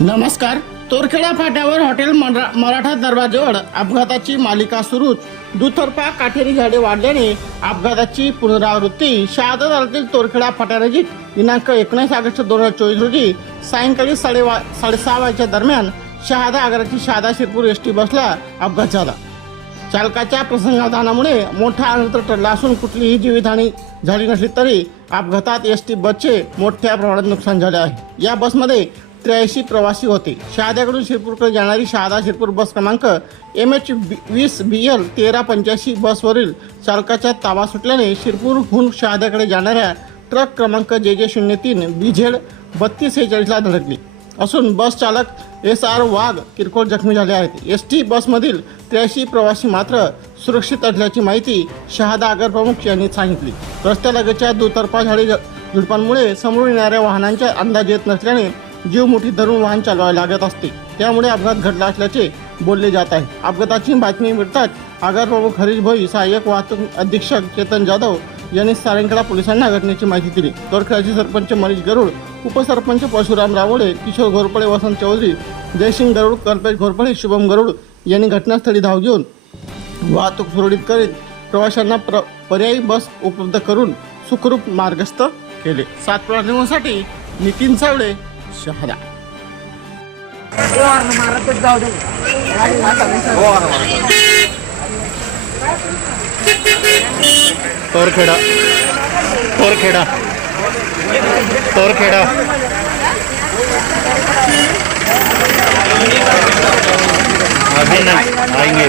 नमस्कार. तोरखेडा फाट्यावर हॉटेल मराठा दरवाजाजवळ अपघाताची मालिका सुरूच. दुतर्फा काठेरी झाडे वाढल्याने अपघाताची पुनरावृत्ती. शहादा तालुक्यातील तोरखेडा फाट्यानजीक दिनांक एकोणीस ऑगस्ट दोन हजार चोवीस रोजी सायंकाळी साडे वा साडेसहा वाजेच्या दरम्यान शहादा आगाराची शहादा शिरपूर एस टी बसला अपघात झाला. चालकाच्या प्रसंगावधानामुळे मोठा अनंतर टळला असून कुठलीही जीवितहानी झाली नसली तरी अपघातात एस टी बसचे मोठ्या प्रमाणात नुकसान झाले आहे. या बसमध्ये त्र्याऐंशी प्रवासी होते. शहाद्याकडून शिरपूरकडे जाणारी शहादा शिरपूर बस क्रमांक एम एच वीस बी एल तेरा पंच्याऐंशी बसवरील चालकाच्या ताबा सुटल्याने शिरपूरहून शहाद्याकडे जाणाऱ्या ट्रक क्रमांक जे जे शून्य तीन बी झेड बत्तीस सेहेचाळीसला धडकली. असून बस चालक एस आर वाघ किरकोळ जखमी झाले आहेत. एस टी बसमधील त्र्याऐंशी प्रवासी मात्र सुरक्षित असल्याची माहिती शहादा आगर प्रमुख यांनी सांगितली. रस्त्यालगतच्या दुतर्फा झाडे झुडपांमुळे समोरून येणाऱ्या वाहनांचा अंदाज येत नसल्याने जीव मोठी धरून वाहन चालवावे लागत असते. त्यामुळे अपघात घडला असल्याचे बोलले जात आहे. अपघाताची बातमी मिळताच आगार प्रमुख हरीश भोई सहाय्यक वाहतूक अधीक्षक चेतन जाधव यांनी सारंगखेडा पोलिसांना घटनेची माहिती दिली. तोरखेडाचे सरपंच मनीष गरुड उपसरपंच परशुराम रावळे किशोर घोरपडे वसंत चौधरी जयसिंग गरुड कल्पेश घोरपडे शुभम गरुड यांनी घटनास्थळी धाव घेऊन वाहतूक सुरळीत करीत प्रवाशांना प्र पर्यायी बस उपलब्ध करून सुखरूप मार्गस्थ केले. सात प्रवासांसाठी नितीन सावळे शहादा। तोरखेडा। तोरखेडा। आएँगे।